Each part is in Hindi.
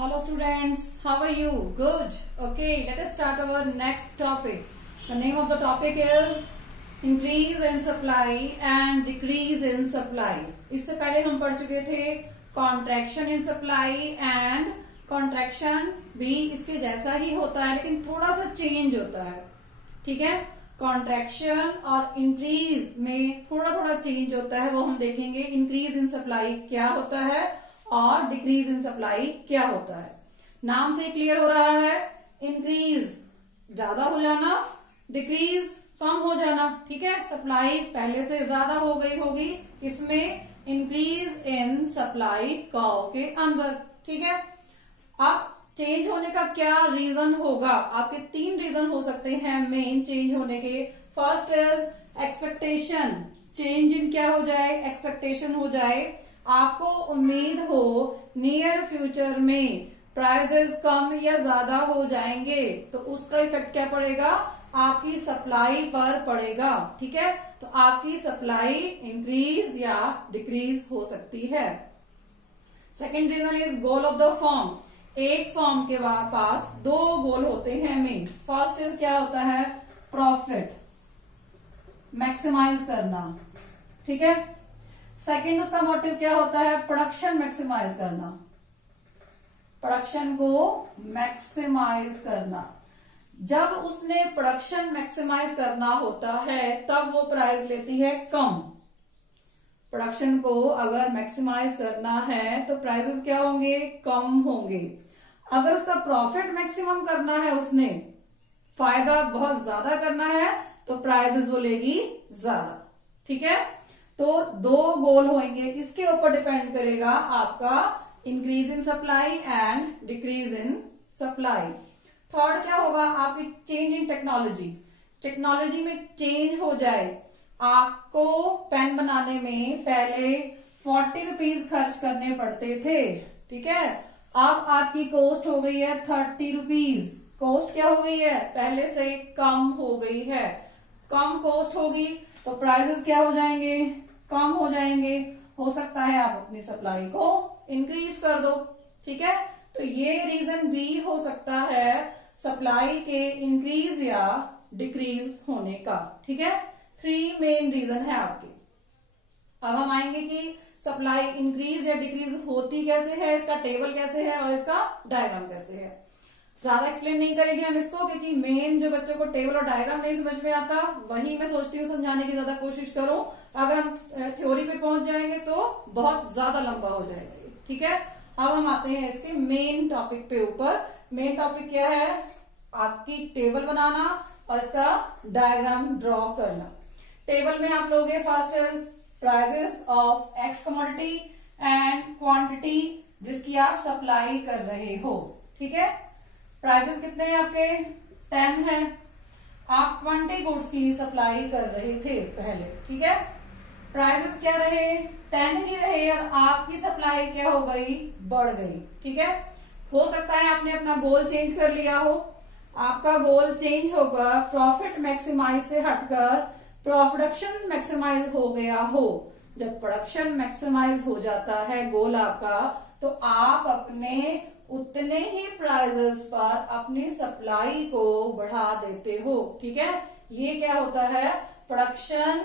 Hello students, how are you? Good. Okay, let us start our next topic. The name of the topic is increase in supply and decrease in supply. इससे पहले हम पढ़ चुके थे contraction in supply and contraction भी इसके जैसा ही होता है लेकिन थोड़ा सा चेंज होता है. ठीक है, कॉन्ट्रैक्शन और इंक्रीज में थोड़ा थोड़ा चेंज होता है, वो हम देखेंगे. इंक्रीज इन सप्लाई क्या होता है और डिक्रीज इन सप्लाई क्या होता है. नाम से क्लियर हो रहा है, इंक्रीज ज्यादा हो जाना, डिक्रीज कम हो जाना. ठीक है, सप्लाई पहले से ज्यादा हो गई होगी, इसमें इंक्रीज इन सप्लाई कर्व के अंदर. ठीक है, अब चेंज होने का क्या रीजन होगा? आपके 3 रीजन हो सकते हैं मेन चेंज होने के. First is expectation. Change in क्या हो जाए? एक्सपेक्टेशन हो जाए. आपको उम्मीद हो नियर फ्यूचर में प्राइसेस कम या ज्यादा हो जाएंगे, तो उसका इफेक्ट क्या पड़ेगा? आपकी सप्लाई पर पड़ेगा. ठीक है, तो आपकी सप्लाई इंक्रीज या डिक्रीज हो सकती है. Second reason is goal of the firm. एक फर्म के पास 2 गोल होते हैं मेन. फर्स्ट इज क्या होता है? प्रॉफिट मैक्सिमाइज करना. ठीक है, सेकंड उसका मोटिव क्या होता है? प्रोडक्शन मैक्सिमाइज करना, प्रोडक्शन को मैक्सिमाइज करना. जब उसने प्रोडक्शन मैक्सिमाइज करना होता है तब वो प्राइस लेती है कम. प्रोडक्शन को अगर मैक्सिमाइज करना है तो प्राइसेस क्या होंगे? कम होंगे. अगर उसका प्रॉफिट मैक्सिमम करना है, उसने फायदा बहुत ज्यादा करना है, तो प्राइसेस वो लेगी ज्यादा. ठीक है, तो 2 गोल होंगे, इसके ऊपर डिपेंड करेगा आपका increase in supply and decrease in supply. Third क्या होगा? आपकी चेंज इन टेक्नोलॉजी. टेक्नोलॉजी में चेंज हो जाए. आपको पेन बनाने में पहले 40 रुपीज खर्च करने पड़ते थे. ठीक है, अब आपकी कॉस्ट हो गई है 30 रुपीज. कॉस्ट क्या हो गई है? पहले से कम हो गई है. कम कॉस्ट होगी तो प्राइसेस क्या हो जाएंगे? कम हो जाएंगे. हो सकता है आप अपनी सप्लाई को इंक्रीज कर दो. ठीक है, तो ये रीजन भी हो सकता है सप्लाई के इंक्रीज या डिक्रीज होने का. ठीक है, 3 मेन रीजन है आपके. अब हम आएंगे कि सप्लाई इंक्रीज या डिक्रीज होती कैसे है, इसका टेबल कैसे है और इसका डायग्राम कैसे है. ज्यादा एक्सप्लेन नहीं करेंगे हम इसको, क्योंकि मेन जो बच्चों को टेबल और डायग्राम नहीं समझ में आता वही मैं सोचती हूँ समझाने की ज्यादा कोशिश करूं. अगर हम थ्योरी पे पहुंच जाएंगे तो बहुत ज्यादा लंबा हो जाएगा ये. ठीक है, अब हम आते हैं इसके मेन टॉपिक पे ऊपर. मेन टॉपिक क्या है? आपकी टेबल बनाना और इसका डायग्राम ड्रॉ करना. टेबल में आप लोगे first is prices of x commodity and quantity जिसकी आप सप्लाई कर रहे हो. ठीक है, प्राइसेस कितने हैं आपके? 10 है. आप 20 गुड्स की सप्लाई कर रहे थे पहले. ठीक है, प्राइसेस क्या रहे? 10 ही रहे और आपकी सप्लाई क्या हो गई? बढ़ गई. ठीक है, हो सकता है आपने अपना गोल चेंज कर लिया हो. आपका गोल चेंज होगा, प्रॉफिट मैक्सिमाइज से हटकर प्रोडक्शन मैक्सिमाइज हो गया हो. जब प्रोडक्शन मैक्सिमाइज हो जाता है गोल आपका, तो आप अपने उतने ही प्राइसेस पर अपनी सप्लाई को बढ़ा देते हो. ठीक है, ये क्या होता है? प्रोडक्शन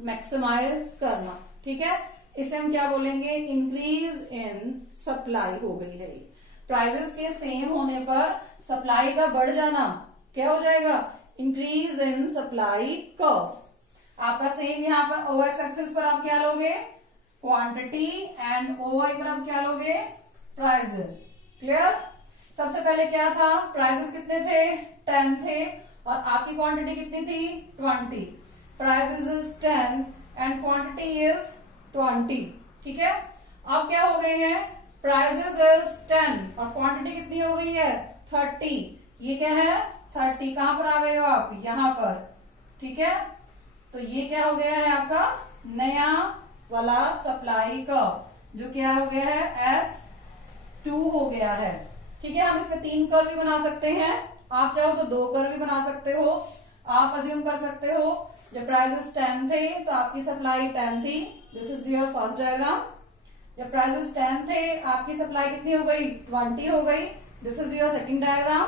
मैक्सिमाइज करना. ठीक है, इसे हम क्या बोलेंगे? इंक्रीज इन सप्लाई हो गई है. प्राइसेस के सेम होने पर सप्लाई का बढ़ जाना क्या हो जाएगा? Increase in supply curve. आपका सेम यहाँ पर OX एक्सिस पर आप क्या लोगे? क्वांटिटी एंड OY पर आप क्या लोगे? प्राइसेस. क्लियर? सबसे पहले क्या था? प्राइसेस कितने थे? 10 थे और आपकी क्वांटिटी कितनी थी? 20. Prices is 10 and quantity is 20. ठीक है, अब क्या हो गए हैं? प्राइसेस इज 10 और क्वांटिटी कितनी हो गई है? 30. ये क्या है? 30. कहां पर आ गए हो आप? यहां पर. ठीक है, तो ये क्या हो गया है? आपका नया वाला सप्लाई का जो क्या हो गया है? S2 हो गया है. ठीक है, हम इसमें 3 कर्व भी बना सकते हैं. आप चाहो तो 2 कर्व भी बना सकते हो. आप अज्यूम कर सकते हो जब प्राइसेस 10 थे तो आपकी सप्लाई 10 थी. This is your first diagram. जब प्राइसेस 10 थे आपकी सप्लाई कितनी हो गई 20 हो गई। This is your second diagram.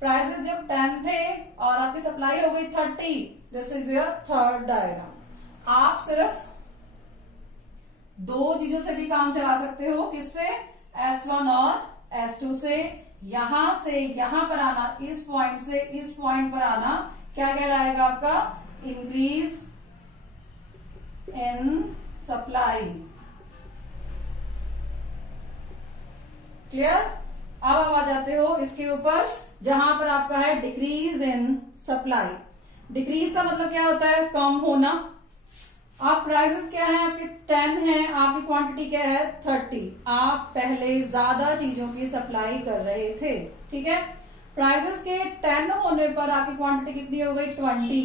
Prices जब 10 थे और आपकी सप्लाई हो गई 30, this is your third diagram. आप सिर्फ दो चीजों से भी काम चला सकते हो, किससे, S1 और S2 से। यहां से यहां पर आना, इस पॉइंट से इस पॉइंट पर आना, क्या कहलाएगा आपका, इंक्रीज इन सप्लाई। क्लियर। अब आप आ जाते हो इसके ऊपर जहां पर आपका है डिक्रीज इन सप्लाई। डिक्रीज का मतलब क्या होता है, कम होना। आप प्राइसेस क्या है आपके 10 है, आपकी क्वांटिटी क्या है 30। आप पहले ज्यादा चीजों की सप्लाई कर रहे थे, ठीक है। प्राइसेस के 10 होने पर आपकी क्वांटिटी कितनी हो गई 20।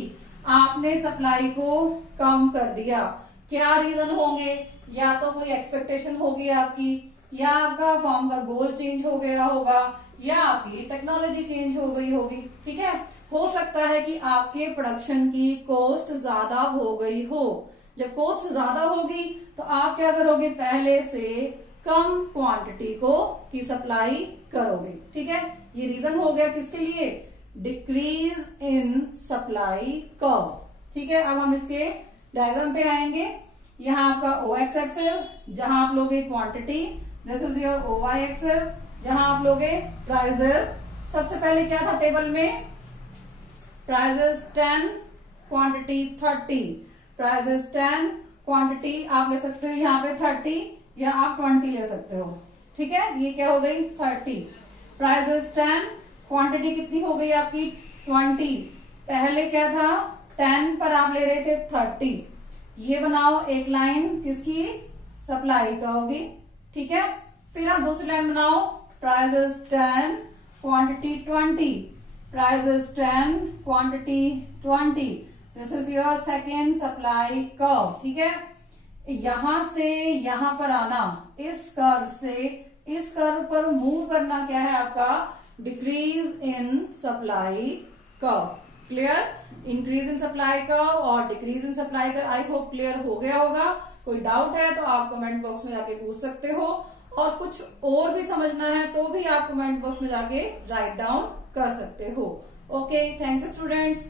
आपने सप्लाई को कम कर दिया। क्या रीजन होंगे, या तो कोई एक्सपेक्टेशन होगी आपकी, या आपका फॉर्म का गोल चेंज हो गया होगा, या आपकी टेक्नोलॉजी चेंज हो गई होगी, ठीक है। हो सकता है कि आपके प्रोडक्शन की कॉस्ट ज्यादा हो गई हो। जब कॉस्ट ज्यादा होगी तो आप क्या करोगे, पहले से कम क्वांटिटी की सप्लाई करोगे, ठीक है। ये रीजन हो गया किसके लिए, डिक्रीज इन सप्लाई कर्व, ठीक है। अब हम इसके डायग्राम पे आएंगे। यहाँ आपका OX एक्सेस जहां आप लोगे quantity, this is your OY axis जहां आप लोगे प्राइसेस। सबसे पहले क्या था टेबल में, प्राइसेस 10 क्वांटिटी 30। प्राइसेस 10 क्वांटिटी आप ले सकते हो यहाँ पे 30, या आप 20 ले सकते हो, ठीक है। ये क्या हो गई 30। प्राइसेस 10 क्वांटिटी कितनी हो गई आपकी 20। पहले क्या था 10 पर आप ले रहे थे 30। ये बनाओ एक लाइन किसकी, सप्लाई का होगी, ठीक है। फिर आप दूसरी लाइन बनाओ, prices 10 quantity 20। Prices 10 quantity 20। This is your second supply curve, ठीक है। यहां से यहां पर आना, इस कर्व से इस कर्व पर मूव करना क्या है आपका, decrease in supply curve. Clear. Increase in supply curve और decrease in supply curve, I hope clear हो गया होगा। कोई डाउट है तो आप कमेंट बॉक्स में जाके पूछ सकते हो, और कुछ और भी समझना है तो भी आप कमेंट बॉक्स में जाके राइट डाउन कर सकते हो। Okay, thank you students.